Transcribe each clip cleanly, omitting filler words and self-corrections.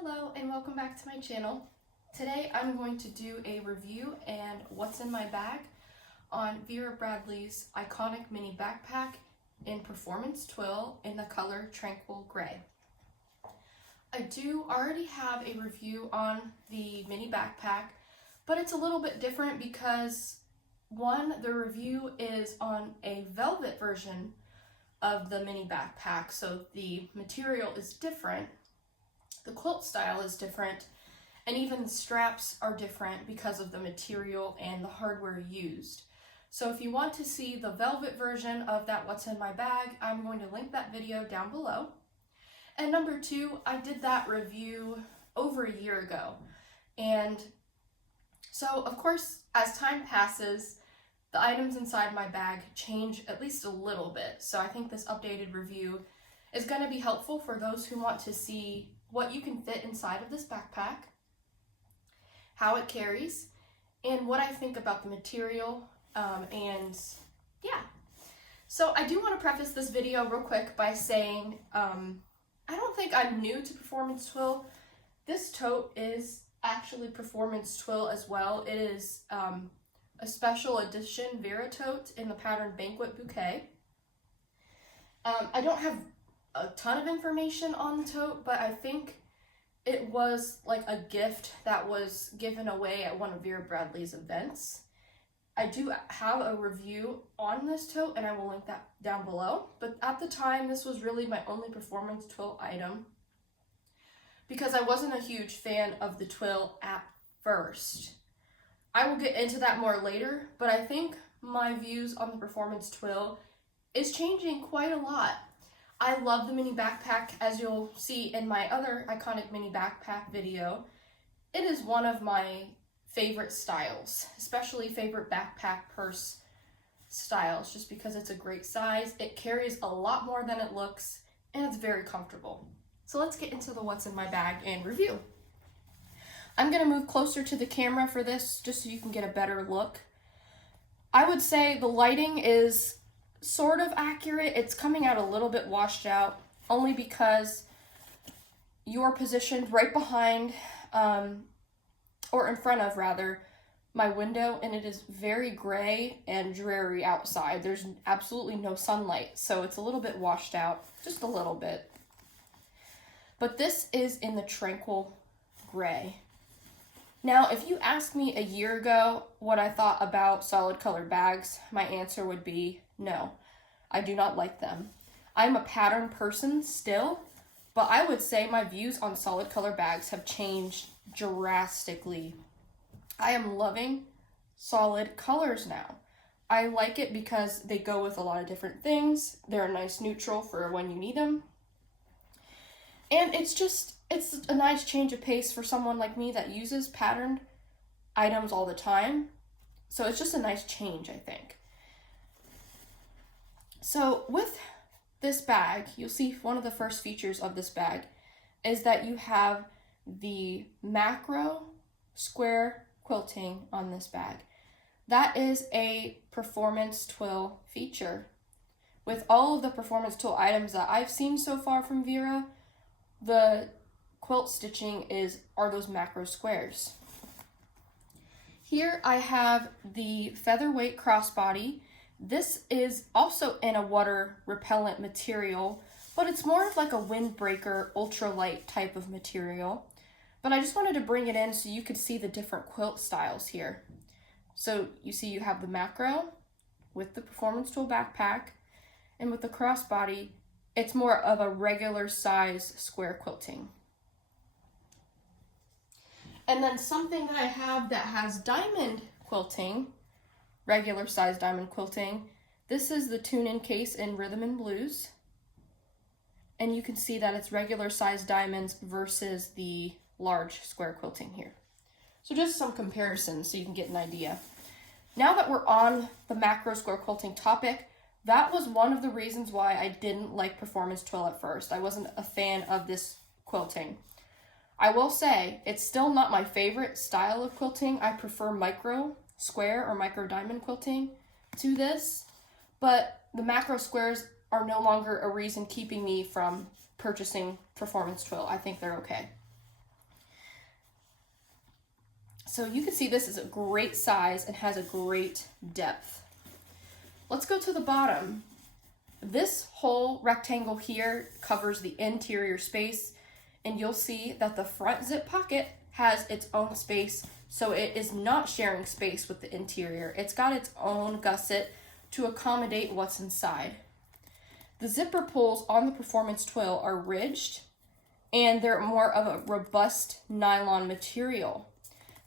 Hello and welcome back to my channel. Today I'm going to do a review and what's in my bag on Vera Bradley's iconic mini backpack in Performance Twill in the color Tranquil Gray. I do already have a review on the mini backpack, but it's a little bit different because one, the review is on a velvet version of the mini backpack, so the material is different. The quilt style is different, and even the straps are different because of the material and the hardware used. So if you want to see the velvet version of that What's in My Bag, I'm going to link that video down below. And number two, I did that review over a year ago. And so of course, as time passes, the items inside my bag change at least a little bit. So I think this updated review is going to be helpful for those who want to see what you can fit inside of this backpack, how it carries, and what I think about the material, and yeah. So I do want to preface this video real quick by saying I don't think I'm new to Performance Twill. This tote is actually Performance Twill as well. It is a special edition Vera tote in the pattern Banquet Bouquet. I don't have a ton of information on the tote, but I think it was like a gift that was given away at one of Vera Bradley's events. I do have a review on this tote and I will link that down below, but at the time this was really my only Performance Twill item because I wasn't a huge fan of the twill at first. I will get into that more later, but I think my views on the Performance Twill is changing quite a lot. I love the mini backpack, as you'll see in my other iconic mini backpack video. It is one of my favorite styles, especially favorite backpack purse styles, just because it's a great size, it carries a lot more than it looks, and it's very comfortable. So let's get into the what's in my bag and review. I'm gonna move closer to the camera for this, just so you can get a better look. I would say the lighting is sort of accurate. It's coming out a little bit washed out, only because you're positioned right behind, or in front of rather, my window, and it is very gray and dreary outside. There's absolutely no sunlight, so it's a little bit washed out, just a little bit. But this is in the Tranquil Gray. Now, if you asked me a year ago what I thought about solid color bags, my answer would be no, I do not like them. I'm a pattern person still, but I would say my views on solid color bags have changed drastically. I am loving solid colors now. I like it because they go with a lot of different things. They're a nice neutral for when you need them. And it's a nice change of pace for someone like me that uses patterned items all the time. So it's just a nice change, I think. So with this bag, you'll see one of the first features of this bag is that you have the macro square quilting on this bag. That is a Performance Twill feature. With all of the Performance Twill items that I've seen so far from Vera, the quilt stitching are those macro squares. Here I have the featherweight crossbody. This is also in a water repellent material, but it's more of like a windbreaker ultralight type of material. But I just wanted to bring it in so you could see the different quilt styles here. So you see you have the macro with the Performance Twill backpack, and with the crossbody, it's more of a regular size square quilting. And then something that I have that has diamond quilting, regular size diamond quilting. This is the tune-in case in Rhythm and Blues. And you can see that it's regular size diamonds versus the large square quilting here. So just some comparisons so you can get an idea. Now that we're on the macro square quilting topic, that was one of the reasons why I didn't like Performance Twill at first. I wasn't a fan of this quilting. I will say, it's still not my favorite style of quilting. I prefer micro square or micro diamond quilting to this, but the macro squares are no longer a reason keeping me from purchasing Performance Twill. I think they're okay. So you can see this is a great size and has a great depth. Let's go to the bottom. This whole rectangle here covers the interior space, and you'll see that the front zip pocket has its own space, so it is not sharing space with the interior. It's got its own gusset to accommodate what's inside. The zipper pulls on the Performance Twill are ridged, and they're more of a robust nylon material.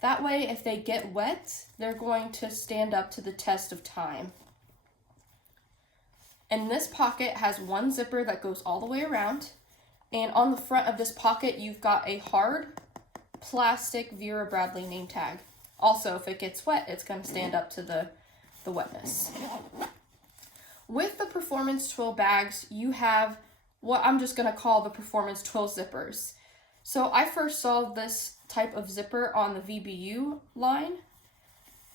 That way, if they get wet, they're going to stand up to the test of time. And this pocket has one zipper that goes all the way around. And on the front of this pocket, you've got a hard plastic Vera Bradley name tag. Also, if it gets wet, it's going to stand up to the wetness. With the Performance Twill bags, you have what I'm just going to call the Performance Twill zippers. So I first saw this type of zipper on the VBU line,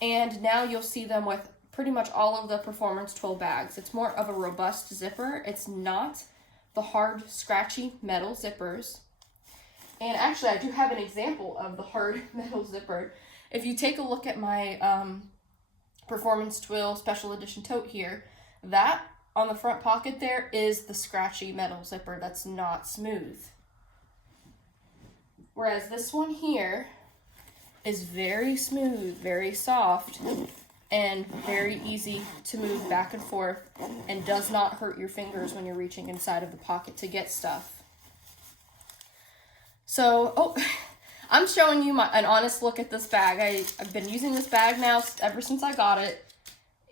and now you'll see them with pretty much all of the Performance Twill bags. It's more of a robust zipper. It's not the hard, scratchy metal zippers. And actually, I do have an example of the hard metal zipper. If you take a look at my Performance Twill Special Edition tote here, that on the front pocket there is the scratchy metal zipper that's not smooth. Whereas this one here is very smooth, very soft, and very easy to move back and forth, and does not hurt your fingers when you're reaching inside of the pocket to get stuff. So, I'm showing you an honest look at this bag. I've been using this bag now ever since I got it,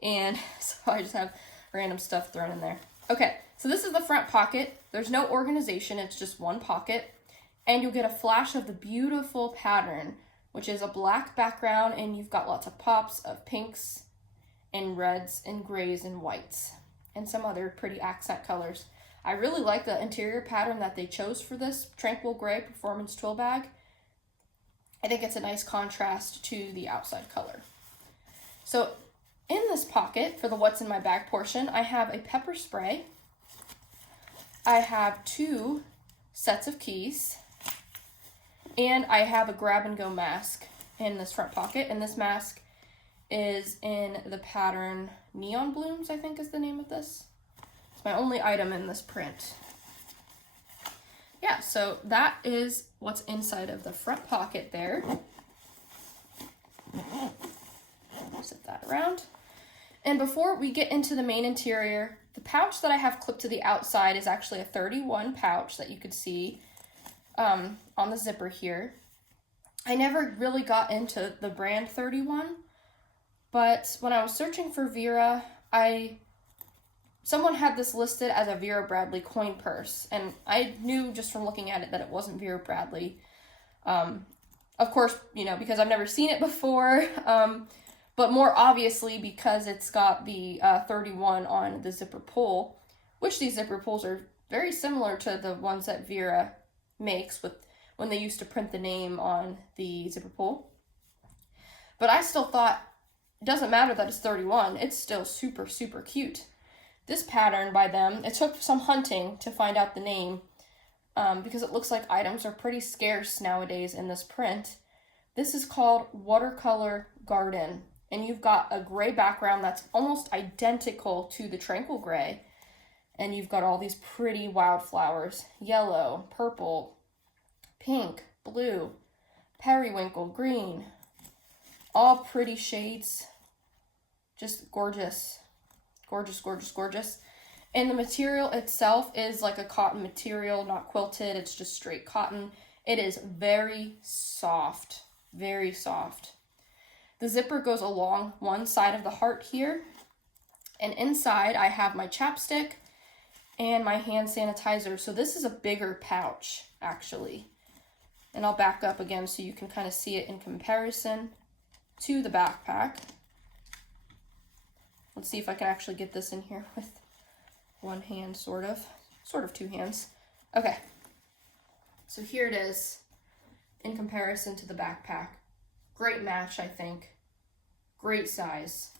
and so I just have random stuff thrown in there. Okay, so this is the front pocket. There's no organization, it's just one pocket, and you'll get a flash of the beautiful pattern, which is a black background, and you've got lots of pops of pinks and reds and grays and whites and some other pretty accent colors. I really like the interior pattern that they chose for this Tranquil Gray Performance Twill bag. I think it's a nice contrast to the outside color. So in this pocket, for the what's in my bag portion, I have a pepper spray. I have 2 sets of keys. And I have a grab-and-go mask in this front pocket, and this mask is in the pattern Neon Blooms, I think is the name of this. It's my only item in this print. Yeah, so that is what's inside of the front pocket there. Set that around. And before we get into the main interior, the pouch that I have clipped to the outside is actually a 31 pouch that you could see on the zipper here. I never really got into the brand 31, but when I was searching for Vera, someone had this listed as a Vera Bradley coin purse, and I knew just from looking at it that it wasn't Vera Bradley. Of course, because I've never seen it before, but more obviously because it's got the 31 on the zipper pull, which these zipper pulls are very similar to the ones that Vera makes with when they used to print the name on the zipper pull. But I still thought, it doesn't matter that it's 31, it's still super, super cute. This pattern by them, it took some hunting to find out the name, because it looks like items are pretty scarce nowadays in this print. This is called Watercolor Garden, and you've got a gray background that's almost identical to the Tranquil Gray, and you've got all these pretty wildflowers, yellow, purple, pink, blue, periwinkle, green, all pretty shades, just gorgeous, gorgeous, gorgeous, gorgeous. And the material itself is like a cotton material, not quilted, it's just straight cotton. It is very soft, very soft. The zipper goes along one side of the heart here, and inside I have my chapstick and my hand sanitizer. So this is a bigger pouch, actually. And I'll back up again so you can kind of see it in comparison to the backpack. Let's see if I can actually get this in here with one hand, sort of 2 hands. Okay, so here it is in comparison to the backpack. Great match, I think. Great size.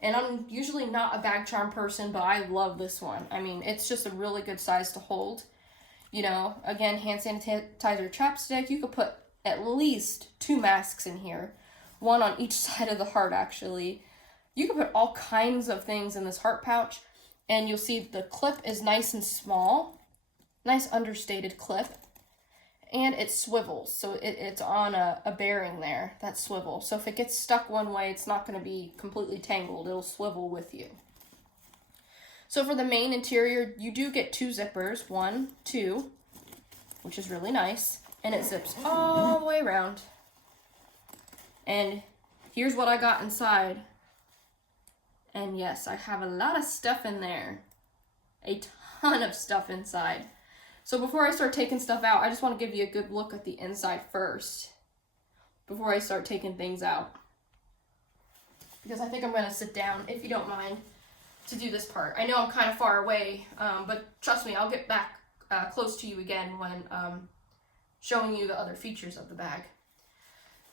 And I'm usually not a bag charm person, but I love this one. I mean, it's just a really good size to hold. Again, hand sanitizer, chapstick. You could put at least 2 masks in here, one on each side of the heart actually. You can put all kinds of things in this heart pouch, and you'll see the clip is nice and small, nice understated clip, and it swivels, so it's on a bearing there, that swivel. So if it gets stuck one way, it's not going to be completely tangled, it'll swivel with you. So for the main interior, you do get 2 zippers, 1, 2, which is really nice, and it zips all the way around. And here's what I got inside. And yes, I have a lot of stuff in there. A ton of stuff inside. So before I start taking stuff out, I just want to give you a good look at the inside first, before I start taking things out. Because I think I'm going to sit down, if you don't mind, to do this part. I know I'm kind of far away, but trust me, I'll get back close to you again when showing you the other features of the bag.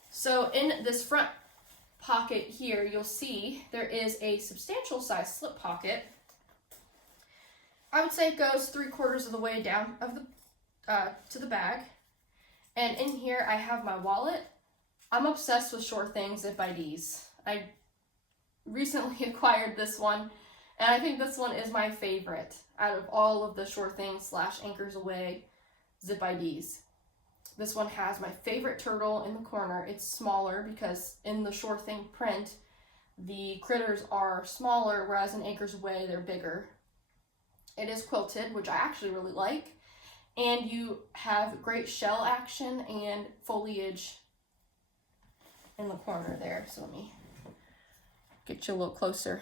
So in this front pocket here, you'll see there is a substantial size slip pocket. I would say it goes 3/4 of the way down of the to the bag. And in here I have my wallet. I'm obsessed with Sure Thing zip IDs. I recently acquired this one, and I think this one is my favorite out of all of the Sure Thing / Anchors Away zip IDs. This one has my favorite turtle in the corner. It's smaller because in the Sure Thing print, the critters are smaller, whereas in Anchors Away, they're bigger. It is quilted, which I actually really like. And you have great shell action and foliage in the corner there. So let me get you a little closer.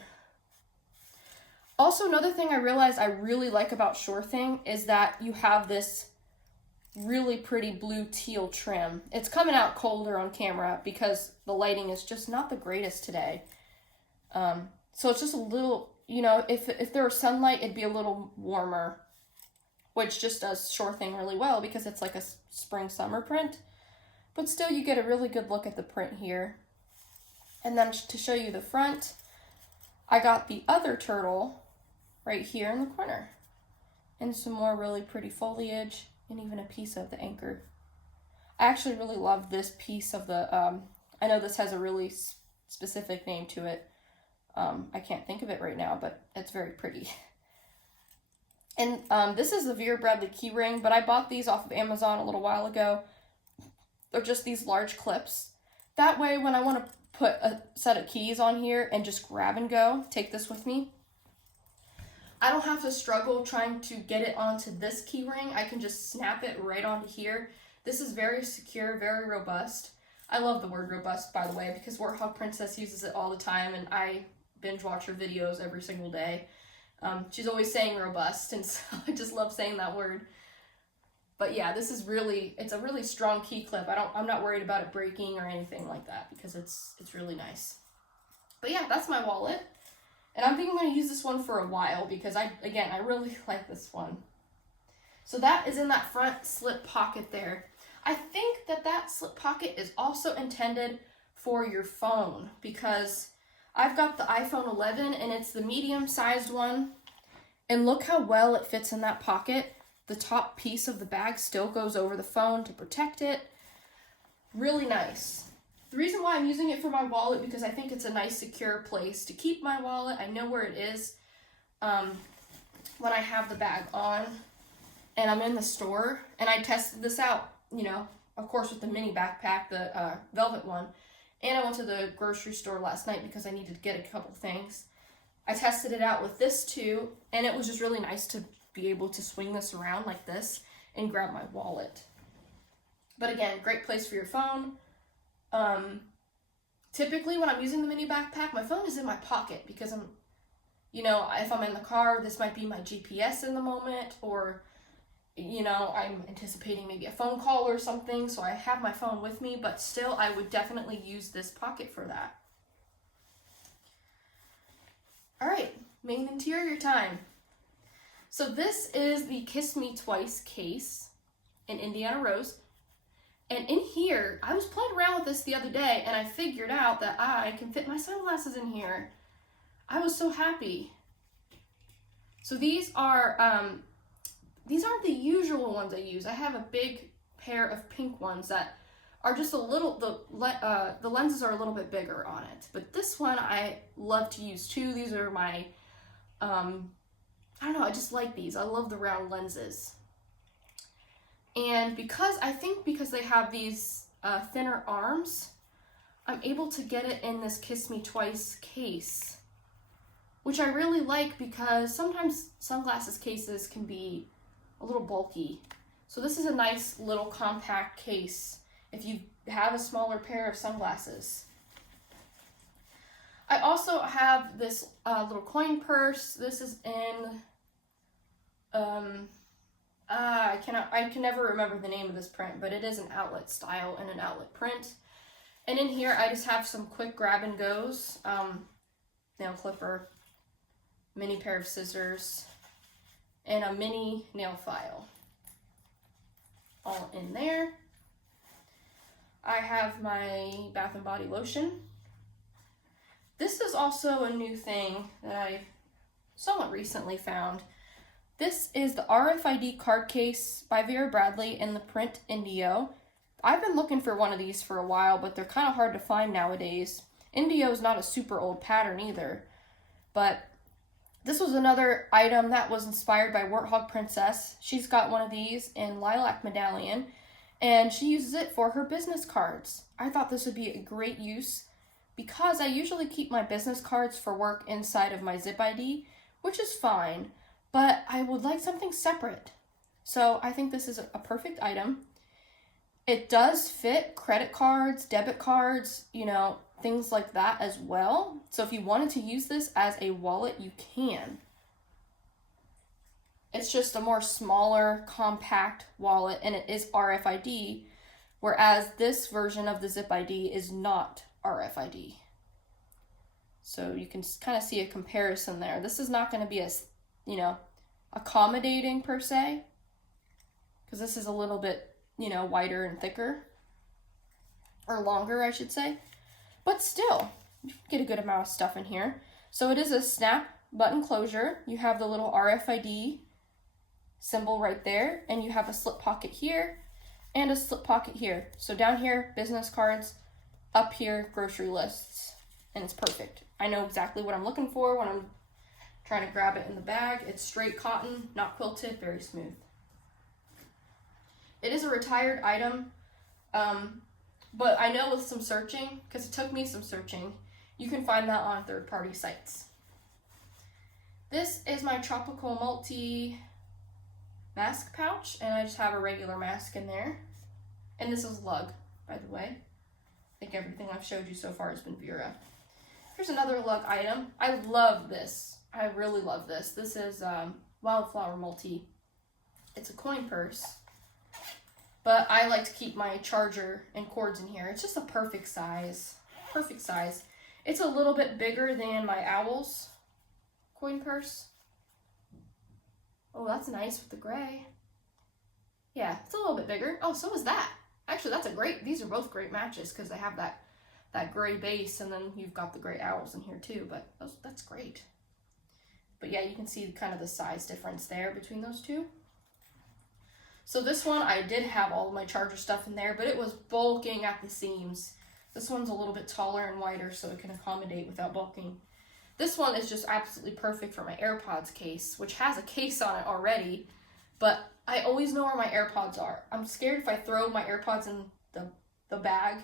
Also, another thing I realized I really like about Sure Thing is that you have this really pretty blue teal trim. It's coming out colder on camera because the lighting is just not the greatest today. So it's just a little, you know, if there was sunlight, it'd be a little warmer, which just does Sure Thing really well because it's like a spring-summer print. But still, you get a really good look at the print here. And then to show you the front, I got the other turtle right here in the corner. And some more really pretty foliage, and even a piece of the anchor. I actually really love this piece of the, I know this has a really specific name to it. I can't think of it right now, but it's very pretty. And this is the Vera Bradley key ring, but I bought these off of Amazon a little while ago. They're just these large clips. That way, when I want to put a set of keys on here and just grab and go, take this with me, I don't have to struggle trying to get it onto this key ring. I can just snap it right onto here. This is very secure, very robust. I love the word robust, by the way, because Warthog Princess uses it all the time, and I binge watch her videos every single day. She's always saying robust, and so I just love saying that word. But yeah, this is really, it's a really strong key clip. I'm not worried about it breaking or anything like that because it's really nice. But yeah, that's my wallet. And I think I'm going to use this one for a while because I really like this one. So that is in that front slip pocket there. I think that slip pocket is also intended for your phone because I've got the iPhone 11 and it's the medium-sized one. And look how well it fits in that pocket. The top piece of the bag still goes over the phone to protect it. Really nice. The reason why I'm using it for my wallet because I think it's a nice secure place to keep my wallet. I know where it is when I have the bag on and I'm in the store. And I tested this out, you know, of course with the mini backpack, the velvet one. And I went to the grocery store last night because I needed to get a couple things. I tested it out with this too, and it was just really nice to be able to swing this around like this and grab my wallet. But again, great place for your phone. Typically when I'm using the mini backpack, my phone is in my pocket because I'm, you know, if I'm in the car, this might be my GPS in the moment, or, you know, I'm anticipating maybe a phone call or something, so I have my phone with me, but still I would definitely use this pocket for that. All right, main interior time. So this is the Kiss Me Twice case in Indiana Rose. And in here, I was playing around with this the other day and I figured out that I can fit my sunglasses in here. I was so happy. So these aren't the usual ones I use. I have a big pair of pink ones that are just a little, the lenses are a little bit bigger on it. But this one I love to use too. These are my, I don't know, I just like these. I love the round lenses. And because they have these thinner arms, I'm able to get it in this Kiss Me Twice case, which I really like because sometimes sunglasses cases can be a little bulky. So this is a nice little compact case if you have a smaller pair of sunglasses. I also have this little coin purse. This is in, I can never remember the name of this print, but it is an outlet style and an outlet print. And in here, I just have some quick grab and goes, nail clipper, mini pair of scissors, and a mini nail file. All in there. I have my Bath & Body lotion. This is also a new thing that I somewhat recently found. This is the RFID card case by Vera Bradley in the print Indio. I've been looking for one of these for a while, but they're kind of hard to find nowadays. Indio is not a super old pattern either, but this was another item that was inspired by Warthog Princess. She's got one of these in lilac medallion, and she uses it for her business cards. I thought this would be a great use because I usually keep my business cards for work inside of my zip ID, which is fine, but I would like something separate. So I think this is a perfect item. It does fit credit cards, debit cards, you know, things like that as well. So if you wanted to use this as a wallet, you can. It's just a more smaller, compact wallet, and it is RFID, whereas this version of the Zip ID is not RFID. So you can kind of see a comparison there. This is not going to be as, you know, accommodating per se, because this is a little bit, you know, wider and thicker, or longer, I should say. But still, you can get a good amount of stuff in here. So it is a snap button closure. You have the little RFID symbol right there, and you have a slip pocket here and a slip pocket here. So down here, business cards, up here, grocery lists, and it's perfect. I know exactly what I'm looking for when I'm trying to grab it in the bag. It's straight cotton, not quilted, very smooth. It is a retired item, but I know with some searching, because it took me some searching, you can find that on third-party sites. This is my Tropical Multi mask pouch, and I just have a regular mask in there. And this is lug, by the way. I think everything I've showed you so far has been Vera. Here's another lug item. I love this. I really love this. This is Wildflower Multi. It's a coin purse, but I like to keep my charger and cords in here. It's just a perfect size. Perfect size. It's a little bit bigger than my Owls coin purse. Oh, that's nice with the gray. Yeah, it's a little bit bigger. Oh, so is that. Actually, that's a great, these are both great matches because they have that gray base, and then you've got the gray Owls in here too, but that's great. But yeah, you can see kind of the size difference there between those two. So this one, I did have all of my charger stuff in there, but it was bulking at the seams. This one's a little bit taller and wider, so it can accommodate without bulking. This one is just absolutely perfect for my AirPods case, which has a case on it already, but I always know where my AirPods are. I'm scared if I throw my AirPods in the bag,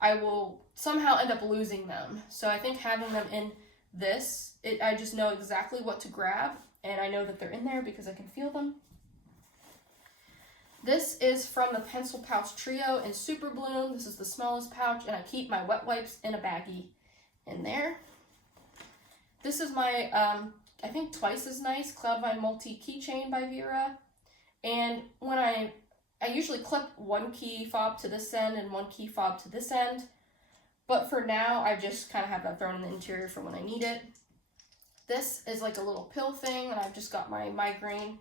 I will somehow end up losing them. So I think having them in this, I just know exactly what to grab, and I know that they're in there because I can feel them. This is from the Pencil Pouch Trio in Super Bloom. This is the smallest pouch, and I keep my wet wipes in a baggie in there. This is my, I think twice as nice Cloudvine Multi keychain by Vera. And when I usually clip one key fob to this end and one key fob to this end. But for now, I just kind of have that thrown in the interior for when I need it. This is like a little pill thing, and I've just got my migraine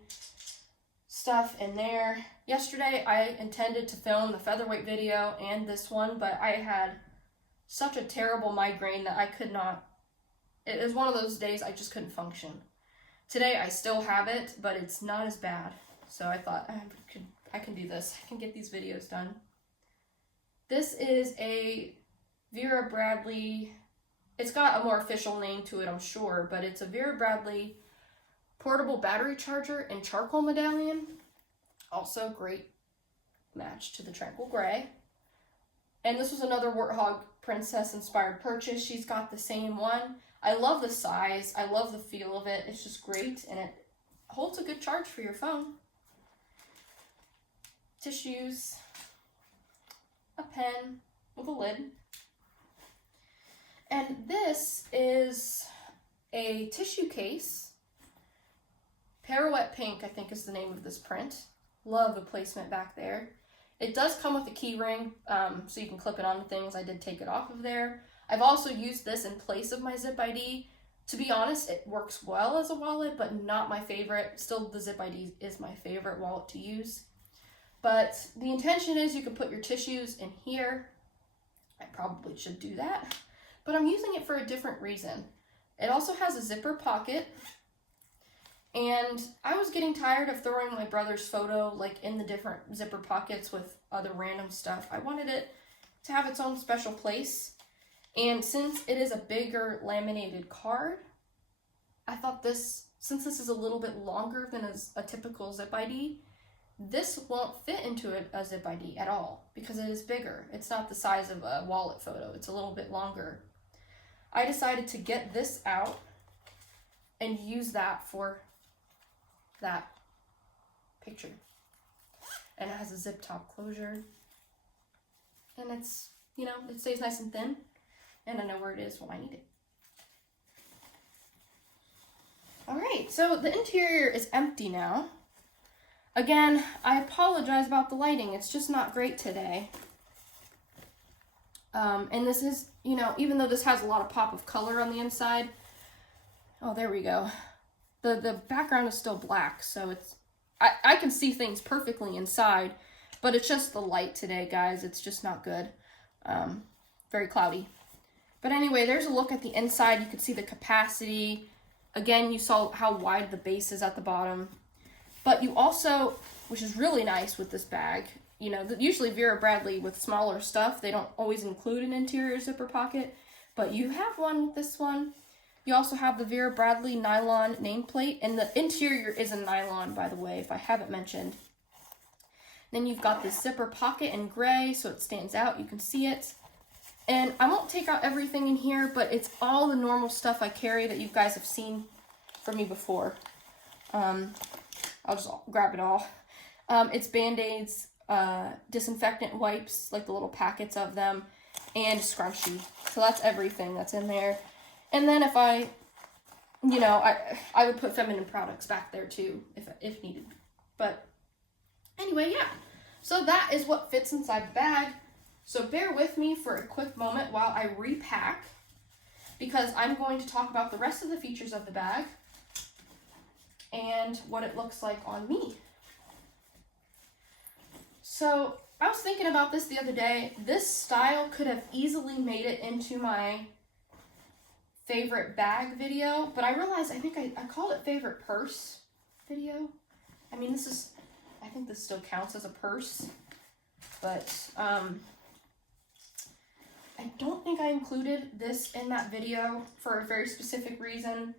stuff in there. Yesterday, I intended to film the featherweight video and this one, but I had such a terrible migraine that I could not. It was one of those days I just couldn't function. Today, I still have it, but it's not as bad. So I thought, I can do this. I can get these videos done. This is a Vera Bradley, it's got a more official name to it, I'm sure, but it's a Vera Bradley portable battery charger in charcoal medallion. Also great match to the Tranquil gray. And this was another Warthog Princess inspired purchase. She's got the same one. I love the size. I love the feel of it. It's just great, and it holds a good charge for your phone. Tissues, a pen with a lid. And this is a tissue case. Pirouette Pink, I think, is the name of this print. Love the placement back there. It does come with a key ring, so you can clip it onto things. I did take it off of there. I've also used this in place of my Zip ID. To be honest, it works well as a wallet, but not my favorite. Still, the Zip ID is my favorite wallet to use. But the intention is you can put your tissues in here. I probably should do that, but I'm using it for a different reason. It also has a zipper pocket. And I was getting tired of throwing my brother's photo like in the different zipper pockets with other random stuff. I wanted it to have its own special place. And since it is a bigger laminated card, I thought this, since this is a little bit longer than a typical Zip ID, this won't fit into a Zip ID at all because it is bigger. It's not the size of a wallet photo. It's a little bit longer. I decided to get this out and use that for that picture. And it has a zip top closure, and it's, you know, it stays nice and thin, and I know where it is when I need it. All right, so the interior is empty now. Again, I apologize about the lighting. It's just not great today. And this is, you know, even though this has a lot of pop of color on the inside, oh, there we go. The background is still black, so it's, I can see things perfectly inside, but it's just the light today, guys. It's just not good. Very cloudy. But anyway, there's a look at the inside. You can see the capacity. Again, you saw how wide the base is at the bottom. But you also, which is really nice with this bag, you know, usually Vera Bradley with smaller stuff, they don't always include an interior zipper pocket, but you have one with this one. You also have the Vera Bradley nylon nameplate, and the interior is a nylon, by the way, if I haven't mentioned. Then you've got this zipper pocket in gray, so it stands out. You can see it. And I won't take out everything in here, but it's all the normal stuff I carry that you guys have seen from me before. I'll just grab it all. It's Band-Aids, disinfectant wipes, like the little packets of them, and a scrunchie. So that's everything that's in there. And then if I, you know, I would put feminine products back there too, if needed. But anyway, yeah. So that is what fits inside the bag. So bear with me for a quick moment while I repack, because I'm going to talk about the rest of the features of the bag and what it looks like on me. So I was thinking about this the other day. This style could have easily made it into my favorite bag video, but I realized I think I called it favorite purse video. I mean, I think this still counts as a purse, but I don't think I included this in that video for a very specific reason,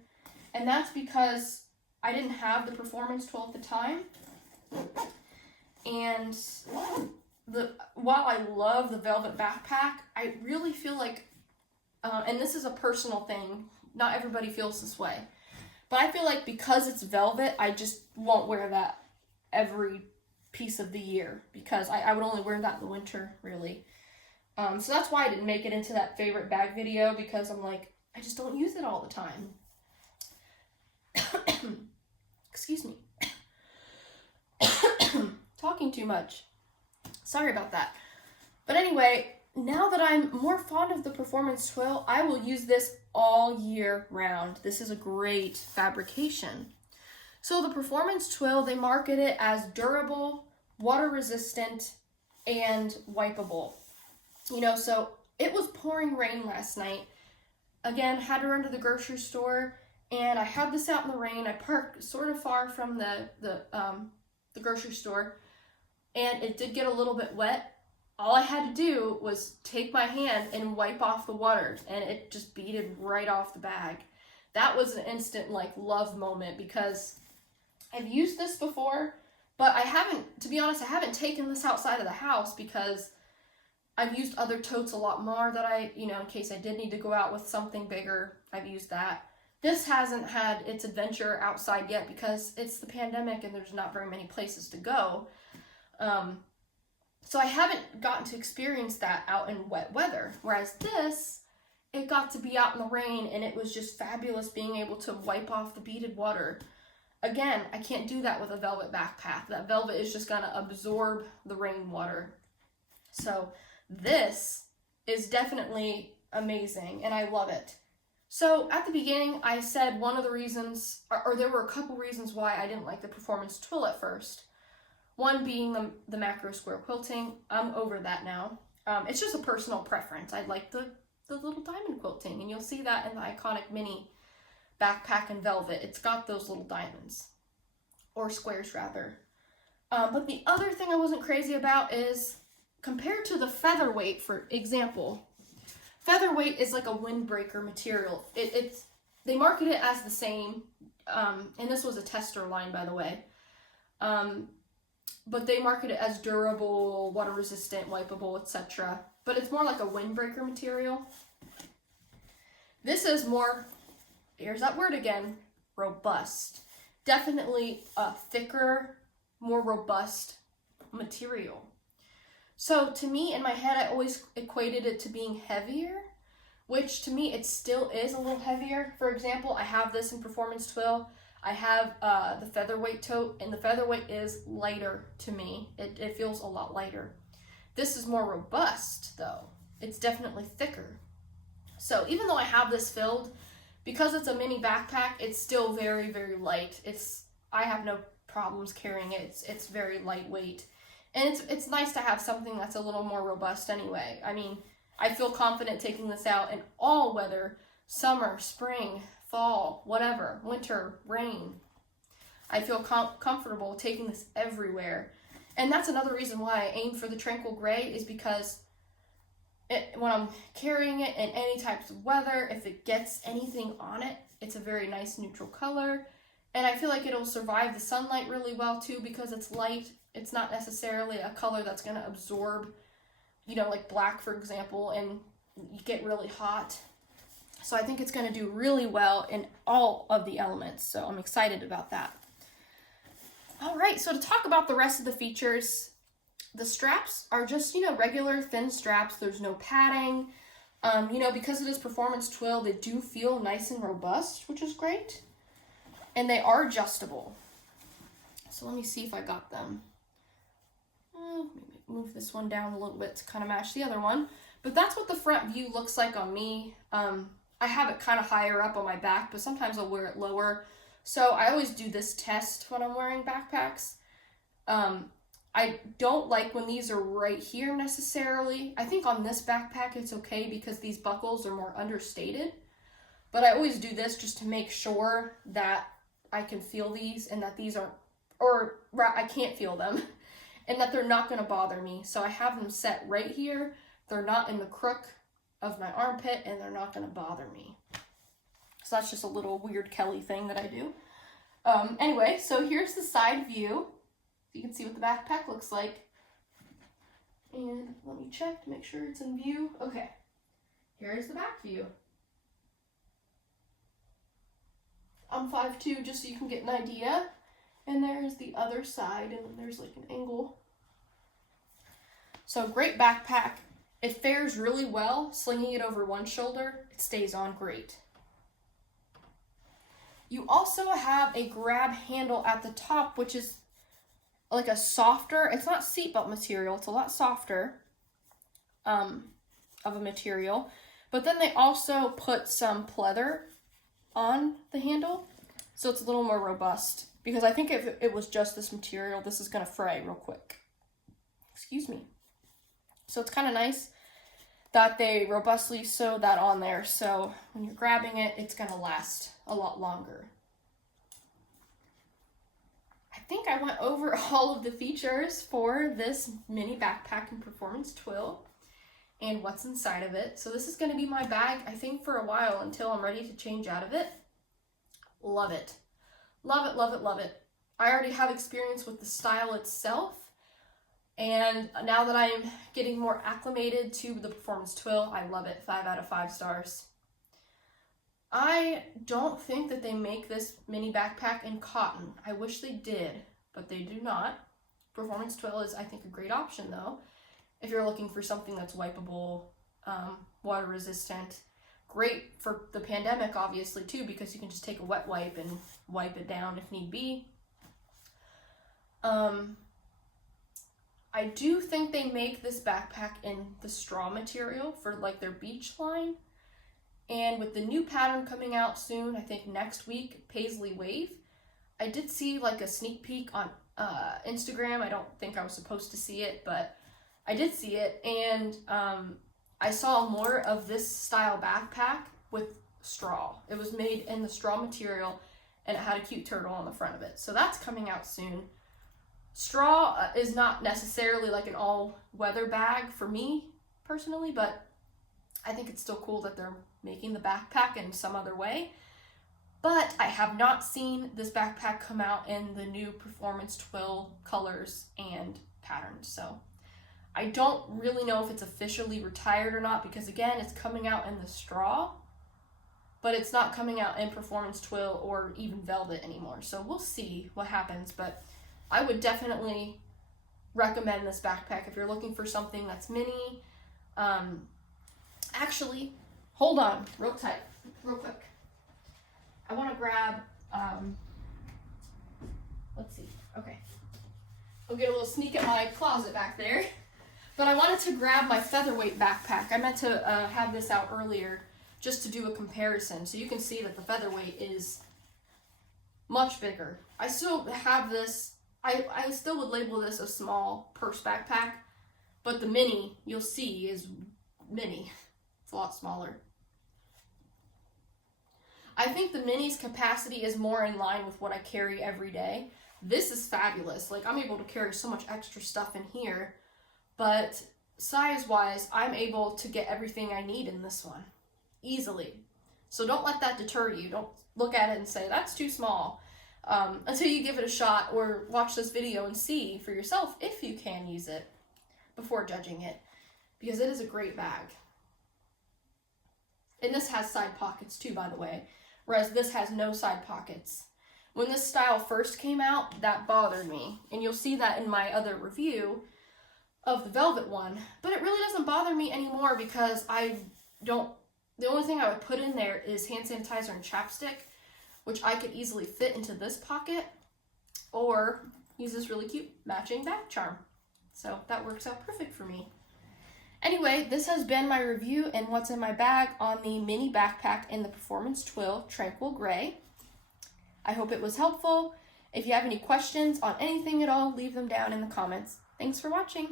and that's because I didn't have the Performance Twill at the time, and while I love the velvet backpack, I really feel like, and this is a personal thing, not everybody feels this way, but I feel like because it's velvet, I just won't wear that every piece of the year, because I would only wear that in the winter, really. So that's why I didn't make it into that favorite bag video, because I'm like, I just don't use it all the time. Excuse me. Talking too much. Sorry about that. But anyway, now that I'm more fond of the Performance Twill, I will use this all year round. This is a great fabrication. So the Performance Twill, they market it as durable, water resistant, and wipeable. You know, so it was pouring rain last night. Again, had to run to the grocery store, and I had this out in the rain. I parked sort of far from the grocery store, and it did get a little bit wet all I had to do was take my hand and wipe off the water, and it just beaded right off the bag. That was an instant like love moment, because I've used this before, but I haven't, to be honest, I haven't taken this outside of the house because I've used other totes a lot more that I, in case I did need to go out with something bigger, I've used that. This hasn't had its adventure outside yet because it's the pandemic and there's not very many places to go. So I haven't gotten to experience that out in wet weather. Whereas this, it got to be out in the rain, and it was just fabulous being able to wipe off the beaded water. Again, I can't do that with a velvet backpack. That velvet is just going to absorb the rainwater. So this is definitely amazing, and I love it. So at the beginning, I said one of the reasons, or there were a couple reasons why I didn't like the Performance Twill at first. One being the macro square quilting. I'm over that now. It's just a personal preference. I like the little diamond quilting, and you'll see that in the Iconic Mini backpack in velvet. It's got those little diamonds, or squares rather. But the other thing I wasn't crazy about is, compared to the featherweight, for example, featherweight is like a windbreaker material. They market it as the same, and this was a tester line, by the way. But they market it as durable, water resistant, wipeable, etc. But it's more like a windbreaker material. This is more, here's that word again, robust. Definitely a thicker, more robust material. So to me, in my head, I always equated it to being heavier, which to me, it still is a little heavier. For example, I have this in Performance Twill. I have the featherweight tote, and the featherweight is lighter to me. It feels a lot lighter. This is more robust, though. It's definitely thicker. So even though I have this filled, because it's a mini backpack, it's still very, very light. I have no problems carrying it. It's very lightweight. And it's nice to have something that's a little more robust anyway. I mean, I feel confident taking this out in all weather, summer, spring, fall, whatever, winter, rain. I feel comfortable taking this everywhere. And that's another reason why I aim for the Tranquil Gray, is because when I'm carrying it in any types of weather, if it gets anything on it, it's a very nice neutral color. And I feel like it'll survive the sunlight really well too, because it's light. It's not necessarily a color that's going to absorb, like black, for example, and you get really hot. So I think it's going to do really well in all of the elements. So I'm excited about that. All right, so to talk about the rest of the features, the straps are just, regular thin straps. There's no padding. Because it is Performance Twill, they do feel nice and robust, which is great. And they are adjustable. So let me see if I got them. Maybe move this one down a little bit to kind of match the other one. But that's what the front view looks like on me. I have it kind of higher up on my back, but sometimes I'll wear it lower. So I always do this test when I'm wearing backpacks. I don't like when these are right here necessarily. I think on this backpack it's okay because these buckles are more understated. But I always do this just to make sure that I can feel these and that these aren't, or I can't feel them, and that they're not going to bother me. So I have them set right here. They're not in the crook of my armpit, and they're not going to bother me. So that's just a little weird Kelly thing that I do. Anyway, so here's the side view. You can see what the backpack looks like. And let me check to make sure it's in view. Okay, here's the back view. I'm 5'2", just so you can get an idea. And there's the other side, and there's like an angle. So great backpack. It fares really well. Slinging it over one shoulder, it stays on great. You also have a grab handle at the top, which is like a softer, it's not seatbelt material, it's a lot softer of a material. But then they also put some pleather on the handle, so it's a little more robust. Because I think if it was just this material, this is going to fray real quick. Excuse me. So it's kind of nice that they robustly sew that on there, so when you're grabbing it, it's going to last a lot longer. I think I went over all of the features for this mini backpack in Performance Twill and what's inside of it. So this is going to be my bag, I think, for a while until I'm ready to change out of it. Love it. Love it, love it, love it. I already have experience with the style itself, and now that I'm getting more acclimated to the Performance Twill, I love it. 5 out of 5 stars. I don't think that they make this mini backpack in cotton. I wish they did, but they do not. Performance Twill is, I think, a great option though, if you're looking for something that's wipeable, water resistant. Great for the pandemic, obviously, too, because you can just take a wet wipe and wipe it down if need be. I do think they make this backpack in the straw material for like their beach line. And with the new pattern coming out soon, I think next week, Paisley Wave, I did see like a sneak peek on Instagram. I don't think I was supposed to see it, but I did see it. And I saw more of this style backpack with straw. It was made in the straw material and it had a cute turtle on the front of it. So that's coming out soon. Straw is not necessarily like an all-weather bag for me personally, but I think it's still cool that they're making the backpack in some other way. But I have not seen this backpack come out in the new Performance Twill colors and patterns. So I don't really know if it's officially retired or not, because again, it's coming out in the straw, but it's not coming out in Performance Twill or even velvet anymore. So we'll see what happens, but I would definitely recommend this backpack if you're looking for something that's mini. Actually, hold on, real quick. I want to grab, let's see, okay. I'll get a little sneak at my closet back there. But I wanted to grab my featherweight backpack. I meant to have this out earlier just to do a comparison, so you can see that the featherweight is much bigger. I still have this, I still would label this a small purse backpack, but the mini, you'll see, is mini. It's a lot smaller. I think the mini's capacity is more in line with what I carry every day. This is fabulous. Like, I'm able to carry so much extra stuff in here, but size-wise, I'm able to get everything I need in this one easily. So don't let that deter you. Don't look at it and say, that's too small, until you give it a shot or watch this video and see for yourself if you can use it before judging it, because it is a great bag. And this has side pockets too, by the way, whereas this has no side pockets. When this style first came out, that bothered me, and you'll see that in my other review of the velvet one, but it really doesn't bother me anymore because the only thing I would put in there is hand sanitizer and chapstick, which I could easily fit into this pocket, or use this really cute matching bag charm. So that works out perfect for me. Anyway, this has been my review and what's in my bag on the mini backpack in the Performance Twill Tranquil Gray. I hope it was helpful. If you have any questions on anything at all, leave them down in the comments. Thanks for watching.